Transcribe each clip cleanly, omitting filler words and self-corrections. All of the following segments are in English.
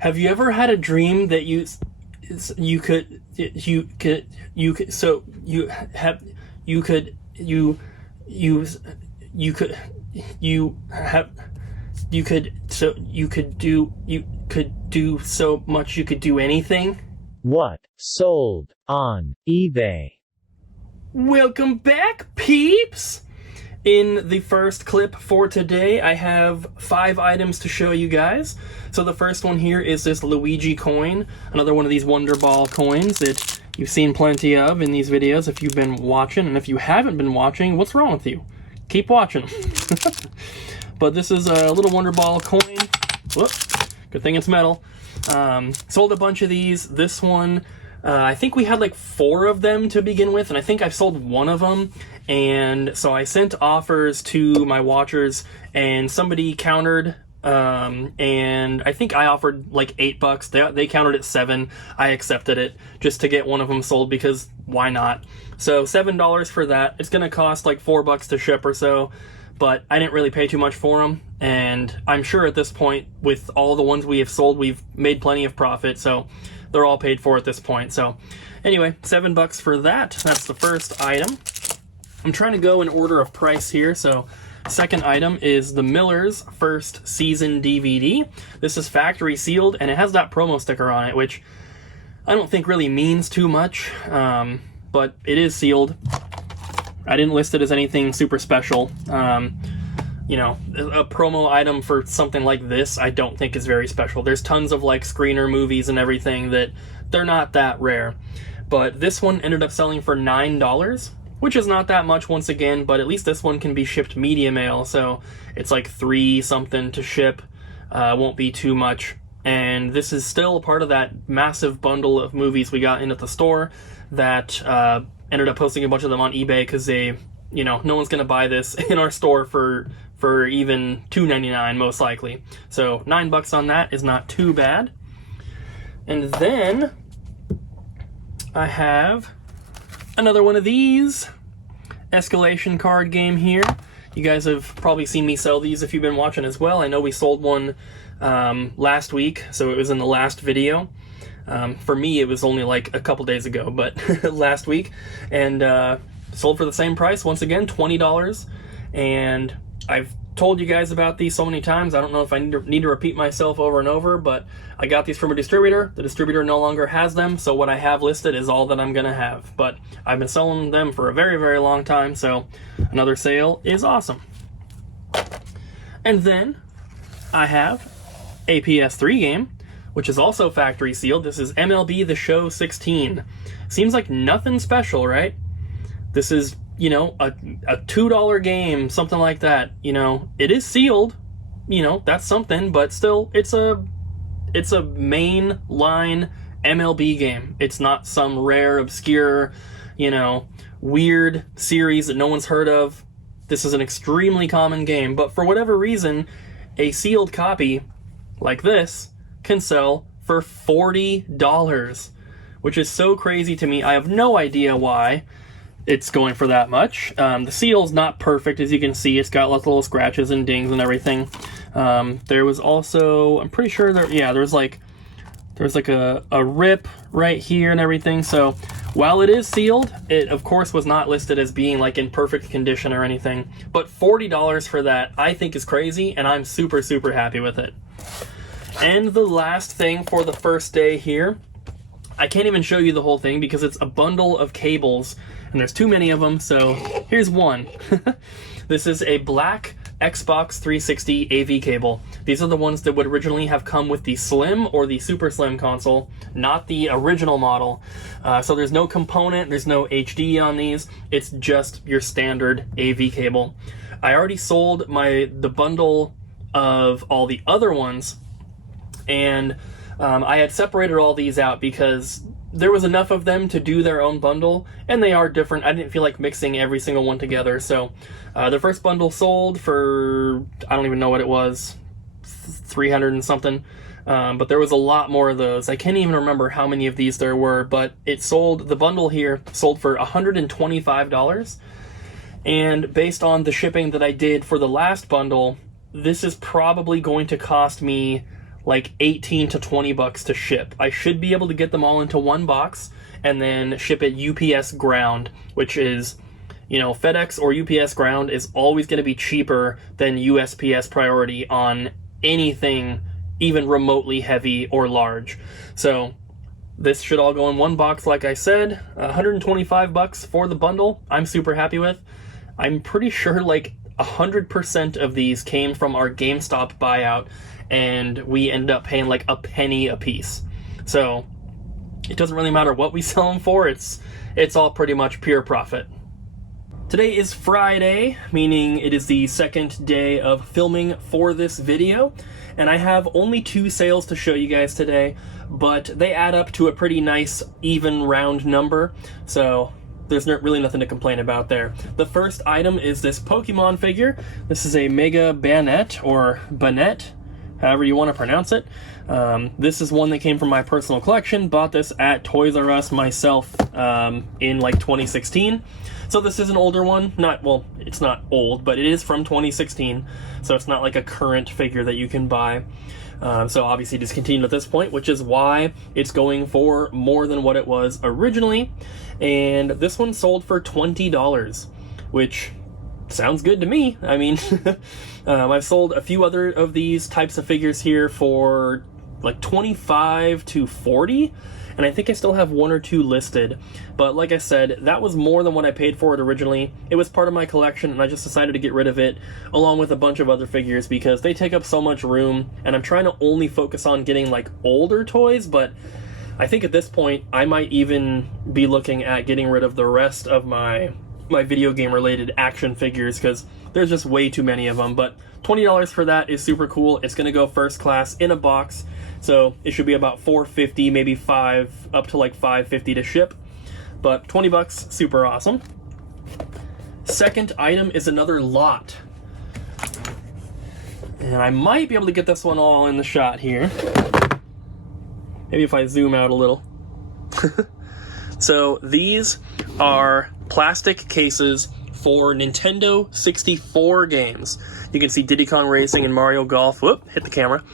Have you ever had a dream that you could you could so you have you could you you could you have you could so you could do so much, you could do anything? What sold on eBay? Welcome back, peeps! In the first clip for today, I have 5 items to show you guys. So the first one here is this Luigi Coin, another one of these Wonder Ball coins that you've seen plenty of in these videos if you've been watching, and if you haven't been watching, what's wrong with you? Keep watching. But this is a little Wonder Ball coin. Whoop, good thing it's metal. Sold a bunch of these. This one, I think we had like 4 of them to begin with, and I think I've sold 1 of them. And so I sent offers to my watchers, and somebody countered, and I think I offered like $8. They countered at $7. I accepted it just to get one of them sold, because why not? So $7 for that. It's gonna cost like $4 to ship or so, but I didn't really pay too much for them, and I'm sure at this point, with all the ones we have sold, we've made plenty of profit, so they're all paid for at this point. So anyway, $7 for that. That's the first item. I'm trying to go in order of price here. So second item is the Miller's First Season DVD. This is factory sealed, and it has that promo sticker on it, which I don't think really means too much, but it is sealed. I didn't list it as anything super special. You know, a promo item for something like this, I don't think is very special. There's tons of like screener movies and everything that they're not that rare. But this one ended up selling for $9, which is not that much once again, but at least this one can be shipped media mail, so it's like $3 something to ship. Won't be too much. And this is still part of that massive bundle of movies we got in at the store that ended up posting a bunch of them on eBay, because they, you know, no one's gonna buy this in our store for even $2.99 most likely. So $9 on that is not too bad. And then I have another one of these Escalation card game here. You guys have probably seen me sell these if you've been watching as well. I know we sold one last week, so it was in the last video. For me, it was only like a couple days ago, but last week. And sold for the same price, once again, $20. And I've told you guys about these so many times, I don't know if I need to repeat myself over and over, but I got these from a distributor. The distributor no longer has them, so what I have listed is all that I'm gonna have. But I've been selling them for a very, very long time, so another sale is awesome. And then I have a PS3 game, which is also factory sealed. This is MLB The Show 16. Seems like nothing special, right? This is, you know, a $2 game, something like that. You know, it is sealed, you know, that's something, but still, it's a main line MLB game. It's not some rare, obscure, you know, weird series that no one's heard of. This is an extremely common game, but for whatever reason, a sealed copy like this can sell for $40, which is so crazy to me. I have no idea why it's going for that much. The seal's not perfect, as you can see. It's got lots of little scratches and dings and everything. There was also, I'm pretty sure there's like a rip right here and everything. So while it is sealed, it of course was not listed as being like in perfect condition or anything. But $40 for that, I think, is crazy, and I'm super, super happy with it. And the last thing for the first day here, I can't even show you the whole thing because it's a bundle of cables, and there's too many of them, so here's one. This is a black Xbox 360 AV cable. These are the ones that would originally have come with the Slim or the Super Slim console, not the original model. So there's no component, there's no HD on these, it's just your standard AV cable. I already sold the bundle of all the other ones, and I had separated all these out because there was enough of them to do their own bundle, and they are different. I didn't feel like mixing every single one together, so the first bundle sold for, I don't even know what it was, 300 and something, but there was a lot more of those. I can't even remember how many of these there were, but it sold, the bundle here sold for $125, and based on the shipping that I did for the last bundle, this is probably going to cost me like 18 to 20 bucks to ship. I should be able to get them all into one box and then ship it UPS ground, which is, you know, FedEx or UPS ground is always going to be cheaper than USPS priority on anything even remotely heavy or large. So this should all go in one box, like I said. 125 bucks for the bundle, I'm super happy with. I'm pretty sure like 100% of these came from our GameStop buyout, and we ended up paying like a penny a piece. So it doesn't really matter what we sell them for, it's all pretty much pure profit. Today is Friday, meaning it is the second day of filming for this video, and I have only 2 sales to show you guys today, but they add up to a pretty nice even round number, so there's really nothing to complain about there. The first item is this Pokemon figure. This is a Mega Banette, or Banette, however you want to pronounce it. This is one that came from my personal collection. Bought this at Toys R Us myself in like 2016. So this is an older one. Well, it's not old, but it is from 2016. So it's not like a current figure that you can buy. So obviously discontinued at this point, which is why it's going for more than what it was originally. And this one sold for $20, which sounds good to me. I mean, I've sold a few other of these types of figures here for like 25 to 40, and I think I still have 1 or 2 listed. But like I said, that was more than what I paid for it originally. It was part of my collection, and I just decided to get rid of it along with a bunch of other figures because they take up so much room, and I'm trying to only focus on getting like older toys. But I think at this point I might even be looking at getting rid of the rest of my video game related action figures because there's just way too many of them. But $20 for that is super cool. It's gonna go first class in a box, so it should be about $4.50, maybe $5, up to like $5.50 to ship. But 20 bucks, super awesome. Second item is another lot, and I might be able to get this one all in the shot here. Maybe if I zoom out a little. So these are plastic cases for Nintendo 64 games. You can see Diddy Kong Racing and Mario Golf. Whoop, hit the camera.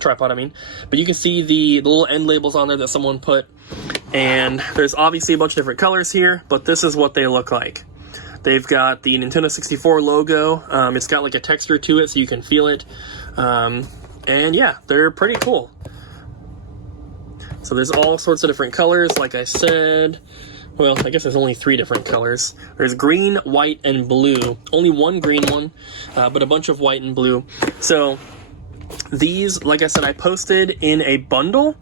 Tripod, I mean. But you can see the little end labels on there that someone put. And there's obviously a bunch of different colors here, but this is what they look like. They've got the Nintendo 64 logo. It's got like a texture to it so you can feel it. And yeah, they're pretty cool. So there's all sorts of different colors, like I said. Well, I guess there's only 3 different colors. There's green, white, and blue. Only one green one, but a bunch of white and blue. So these, like I said, I posted in a bundle,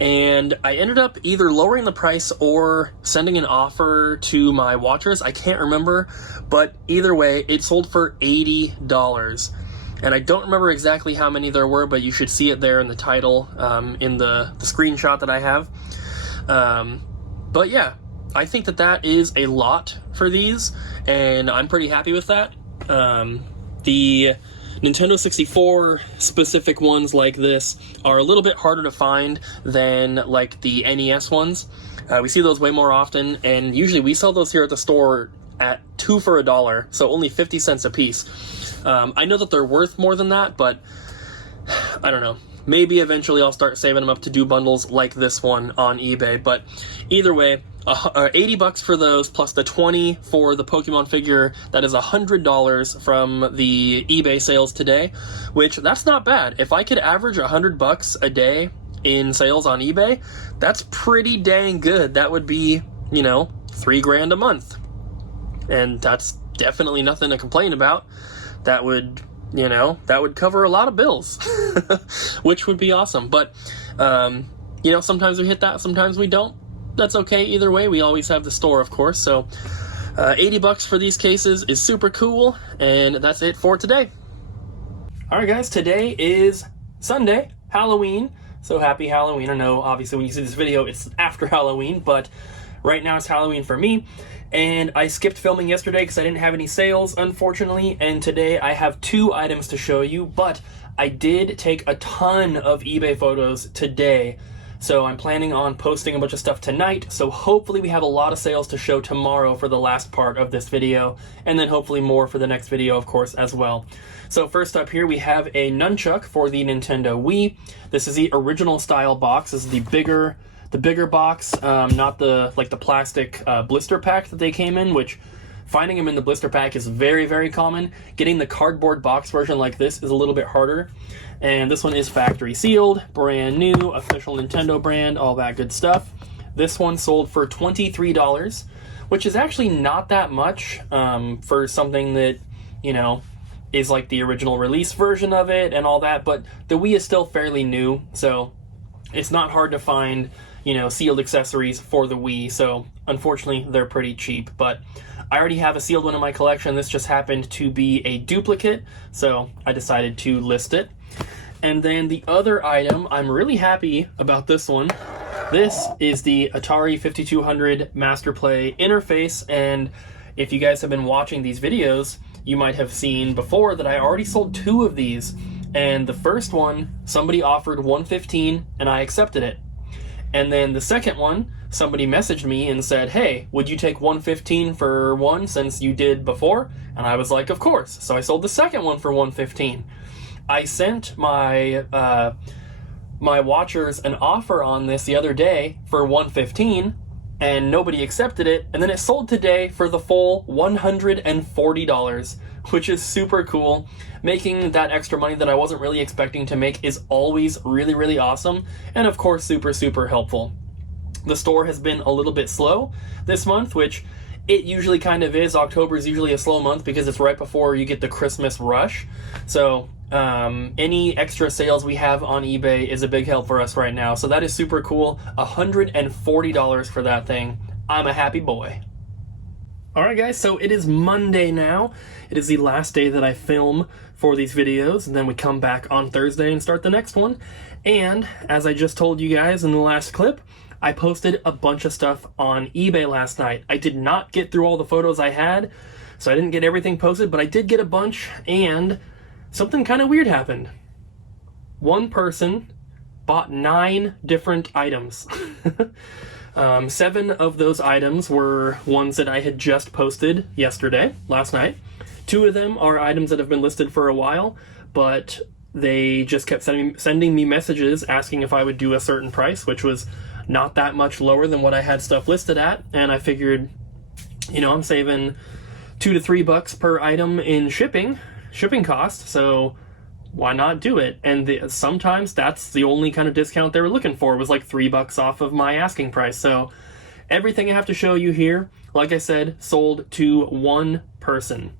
and I ended up either lowering the price or sending an offer to my watchers. I can't remember, but either way, it sold for $80. And I don't remember exactly how many there were, but you should see it there in the title, in the screenshot that I have. But yeah, I think that is a lot for these, and I'm pretty happy with that. The Nintendo 64 specific ones like this are a little bit harder to find than like the NES ones. We see those way more often, and usually we sell those here at the store at 2 for $1, so only 50 cents a piece. I know that they're worth more than that, but I don't know. Maybe eventually I'll start saving them up to do bundles like this one on eBay, but either way, 80 bucks for those, plus the 20 for the Pokemon figure. That is $100 from the eBay sales today, which that's not bad. If I could average 100 bucks a day in sales on eBay, that's pretty dang good. That would be, you know, $3,000 a month, and that's definitely nothing to complain about. That would, you know, that would cover a lot of bills, which would be awesome. But you know, sometimes we hit that, sometimes we don't. That's okay either way. We always have the store, of course. So 80 bucks for these cases is super cool, and that's it for today. Alright guys, today is Sunday, Halloween, so happy Halloween. I know obviously when you see this video it's after Halloween, but right now it's Halloween for me. And I skipped filming yesterday because I didn't have any sales, unfortunately, and today I have 2 items to show you, but I did take a ton of eBay photos today. So I'm planning on posting a bunch of stuff tonight, so hopefully we have a lot of sales to show tomorrow for the last part of this video, and then hopefully more for the next video, of course, as well. So first up here we have a Nunchuck for the Nintendo Wii. This is the original style box. This is the bigger box, not the plastic blister pack that they came in, which finding them in the blister pack is very, very common. Getting the cardboard box version like this is a little bit harder. And this one is factory sealed, brand new, official Nintendo brand, all that good stuff. This one sold for $23, which is actually not that much for something that, you know, is like the original release version of it and all that, but the Wii is still fairly new, so it's not hard to find, you know, sealed accessories for the Wii, so unfortunately they're pretty cheap. But I already have a sealed one in my collection. This just happened to be a duplicate, so I decided to list it. And then the other item, I'm really happy about this one. This is the Atari 5200 Master Play interface, and if you guys have been watching these videos, you might have seen before that I already sold 2 of these, and the first one, somebody offered $115 and I accepted it. And then the second one, somebody messaged me and said, hey, would you take $115 for one since you did before? And I was like, of course. So I sold the second one for $115. I sent my my watchers an offer on this the other day for $115, and nobody accepted it, and then it sold today for the full $140, which is super cool. Making that extra money that I wasn't really expecting to make is always really, really awesome, and of course super, super helpful. The store has been a little bit slow this month, which it usually kind of is. October is usually a slow month because it's right before you get the Christmas rush. So any extra sales we have on eBay is a big help for us right now. So that is super cool. $140 for that thing. I'm a happy boy. Alright guys, so it is Monday now. It is the last day that I film for these videos, and then we come back on Thursday and start the next one. And as I just told you guys in the last clip, I posted a bunch of stuff on eBay last night. I did not get through all the photos I had, so I didn't get everything posted, but I did get a bunch, and something kind of weird happened. One person bought 9 different items. 7 of those items were ones that I had just posted last night. 2 of them are items that have been listed for a while, but they just kept sending me messages asking if I would do a certain price, which was not that much lower than what I had stuff listed at, and I figured, you know, I'm saving $2 to $3 per item in shipping cost, so why not do it? And sometimes that's the only kind of discount they were looking for, was like $3 off of my asking price. So everything I have to show you here, like I said, sold to one person.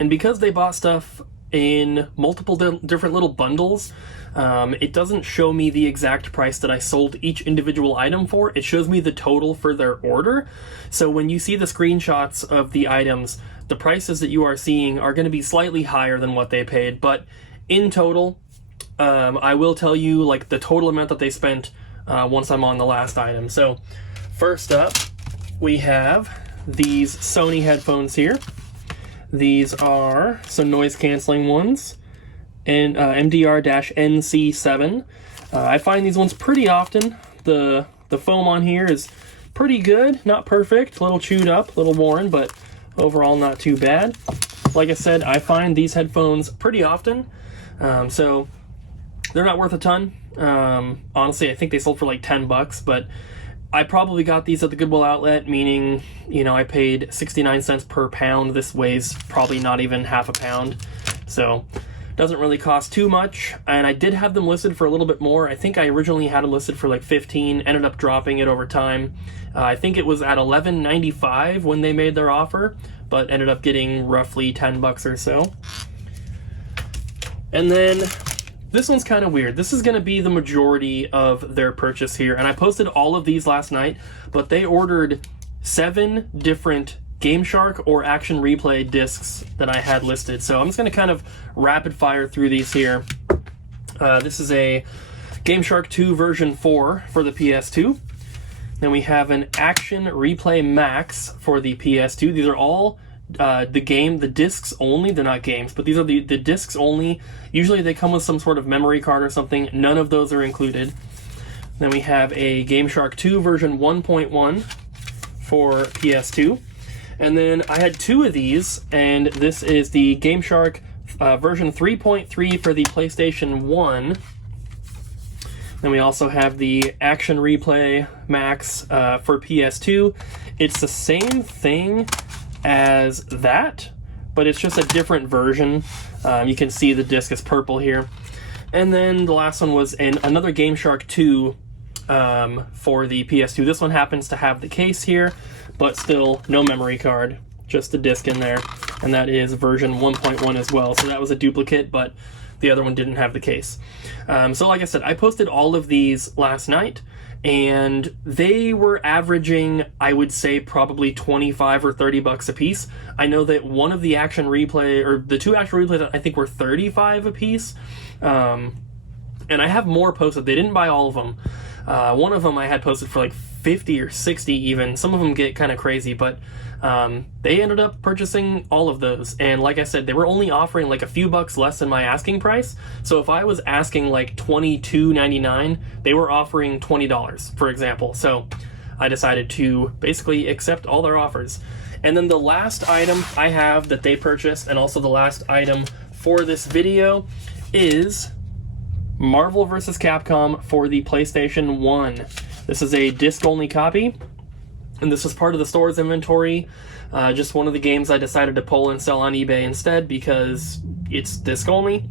And because they bought stuff in multiple different little bundles, it doesn't show me the exact price that I sold each individual item for. It shows me the total for their order. So when you see the screenshots of the items, the prices that you are seeing are going to be slightly higher than what they paid, but in total, I will tell you like the total amount that they spent once I'm on the last item. So first up, we have these Sony headphones here. These are some noise canceling ones, and MDR-NC7. I find these ones pretty often. The foam on here is pretty good, not perfect, a little chewed up, a little worn, but overall not too bad. Like I said, I find these headphones pretty often, so they're not worth a ton. Honestly, I think they sold for like $10, but I probably got these at the Goodwill outlet, meaning, you know, I paid 69 cents per pound. This weighs probably not even half a pound, so doesn't really cost too much. And I did have them listed for a little bit more. I think I originally had them listed for like 15, ended up dropping it over time. I think it was at $11.95 when they made their offer, but ended up getting roughly $10 or so. And then this one's kind of weird. This is going to be the majority of their purchase here, and I posted all of these last night, but they ordered 7 different Game Shark or Action Replay discs that I had listed. So I'm just going to kind of rapid fire through these here. This is a Game Shark 2 version 4 for the PS2. Then we have an Action Replay Max for the PS2. These are all the discs only. They're not games, but these are the discs only. Usually they come with some sort of memory card or something. None of those are included. Then we have a Game Shark 2 version 1.1 for PS2. And then I had two of these, and this is the Game Shark version 3.3 for the PlayStation 1. Then we also have the Action Replay Max for PS2. It's the same thing as that, but it's just a different version. You can see the disc is purple here. And then the last one was another Game Shark 2 for the PS2. This one happens to have the case here, but still no memory card, just the disc in there. And that is version 1.1 as well. So that was a duplicate, but the other one didn't have the case. So like I said, I posted all of these last night, and they were averaging, I would say, probably 25 or 30 bucks a piece. I know that one of the Action Replay, or the two Action Replays, I think were 35 a piece. And I have more posted. They didn't buy all of them. One of them I had posted for like 50 or 60 even. Some of them get kind of crazy, but they ended up purchasing all of those. And like I said, they were only offering like a few bucks less than my asking price. So if I was asking like $22.99, they were offering $20, for example. So I decided to basically accept all their offers. And then the last item I have that they purchased, and also the last item for this video, is Marvel vs. Capcom for the PlayStation 1. This is a disc-only copy, and this was part of the store's inventory. Just one of the games I decided to pull and sell on eBay instead because it's disc-only.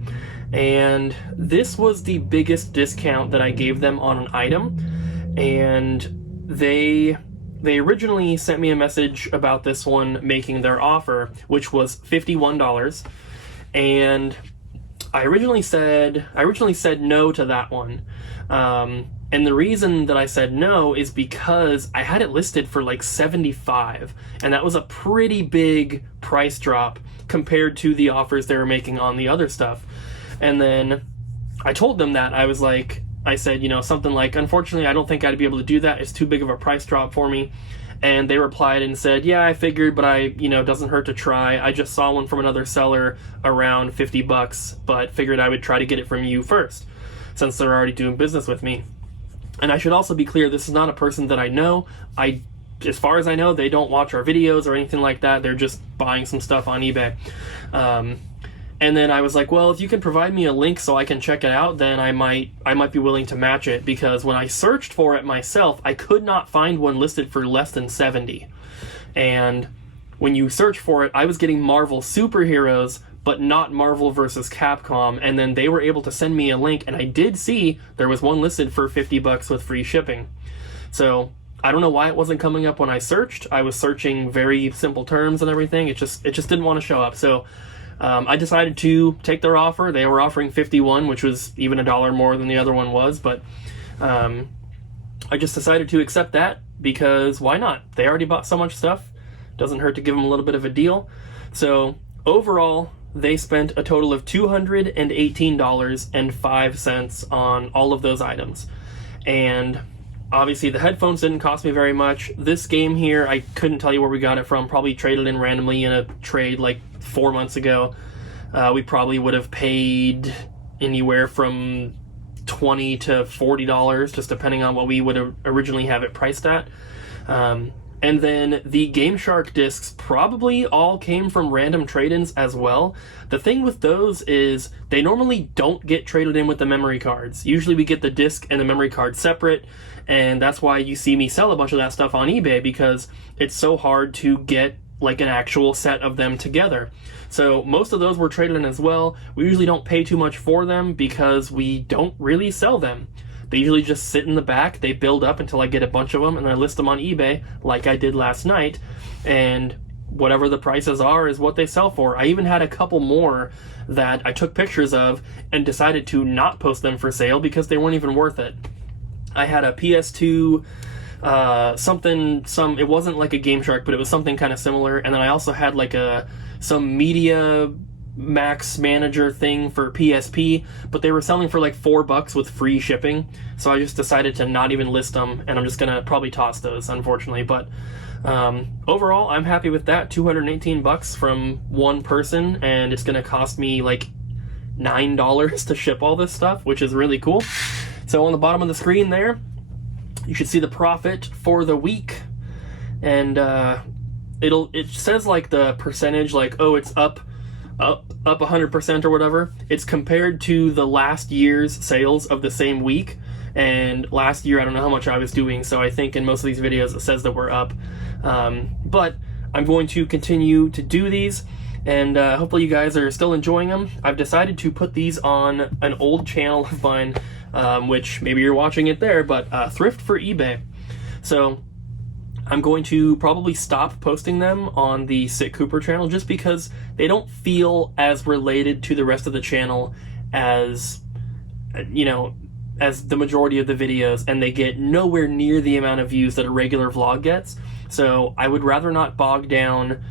And this was the biggest discount that I gave them on an item. And they originally sent me a message about this one making their offer, which was $51. And I originally said no to that one. And the reason that I said no is because I had it listed for like $75, and that was a pretty big price drop compared to the offers they were making on the other stuff. And then I told them that. I said, something like, unfortunately, I don't think I'd be able to do that. It's too big of a price drop for me. And they replied and said, yeah, I figured, but doesn't hurt to try. I just saw one from another seller around $50, but figured I would try to get it from you first, since they're already doing business with me. And I should also be clear, this is not a person that I know. As far as I know, they don't watch our videos or anything like that. They're just buying some stuff on eBay. And then I was like, well, if you can provide me a link so I can check it out, then I might be willing to match it, because when I searched for it myself, I could not find one listed for less than $70. And when you search for it, I was getting Marvel superheroes, but not Marvel vs. Capcom, and then they were able to send me a link, and I did see there was one listed for $50 with free shipping. So I don't know why it wasn't coming up when I searched. I was searching very simple terms and everything. It just didn't want to show up. So I decided to take their offer. They were offering $51, which was even $1 more than the other one was, but I just decided to accept that because why not? They already bought so much stuff. Doesn't hurt to give them a little bit of a deal. So overall, they spent a total of $218.05 on all of those items. And obviously the headphones didn't cost me very much. This game here, I couldn't tell you where we got it from. Probably traded in randomly in a trade like 4 months ago. We probably would have paid anywhere from $20 to $40, just depending on what we would originally have it priced at. And then the Game Shark discs probably all came from random trade-ins as well. The thing with those is they normally don't get traded in with the memory cards. Usually we get the disc and the memory card separate, and that's why you see me sell a bunch of that stuff on eBay, because it's so hard to get like an actual set of them together. So most of those were traded in as well. We usually don't pay too much for them because we don't really sell them. They usually just sit in the back, they build up until I get a bunch of them, and I list them on eBay like I did last night, and whatever the prices are is what they sell for. I even had a couple more that I took pictures of and decided to not post them for sale because they weren't even worth it. I had a PS2 it wasn't like a Game Shark, but it was something kind of similar, and then I also had like some media Max Manager thing for PSP, but they were selling for like $4 with free shipping, so I just decided to not even list them, and I'm just gonna probably toss those, unfortunately. But overall, I'm happy with that. $218 from one person, and it's gonna cost me like $9 to ship all this stuff, which is really cool. So on the bottom of the screen there, You should see the profit for the week, and it says like the percentage, like, oh, it's up 100% or whatever. It's compared to the last year's sales of the same week, and last year I don't know how much I was doing, so I think in most of these videos it says that we're up. But I'm going to continue to do these, and hopefully you guys are still enjoying them. I've decided to put these on an old channel of mine, which maybe you're watching it there, but Thrift for eBay. So I'm going to probably stop posting them on the Sit Cooper channel just because they don't feel as related to the rest of the channel as, you know, as the majority of the videos, and they get nowhere near the amount of views that a regular vlog gets. So I would rather not bog down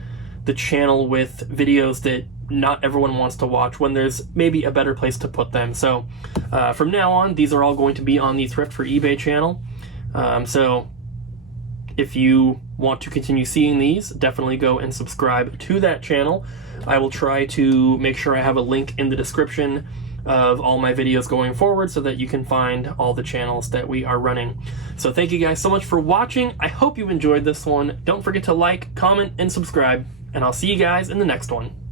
the channel with videos that not everyone wants to watch when there's maybe a better place to put them. So from now on, these are all going to be on the Thrift for eBay channel. So if you want to continue seeing these, definitely go and subscribe to that channel. I will try to make sure I have a link in the description of all my videos going forward so that you can find all the channels that we are running. So thank you guys so much for watching. I hope you enjoyed this one. Don't forget to like, comment, and subscribe, and I'll see you guys in the next one.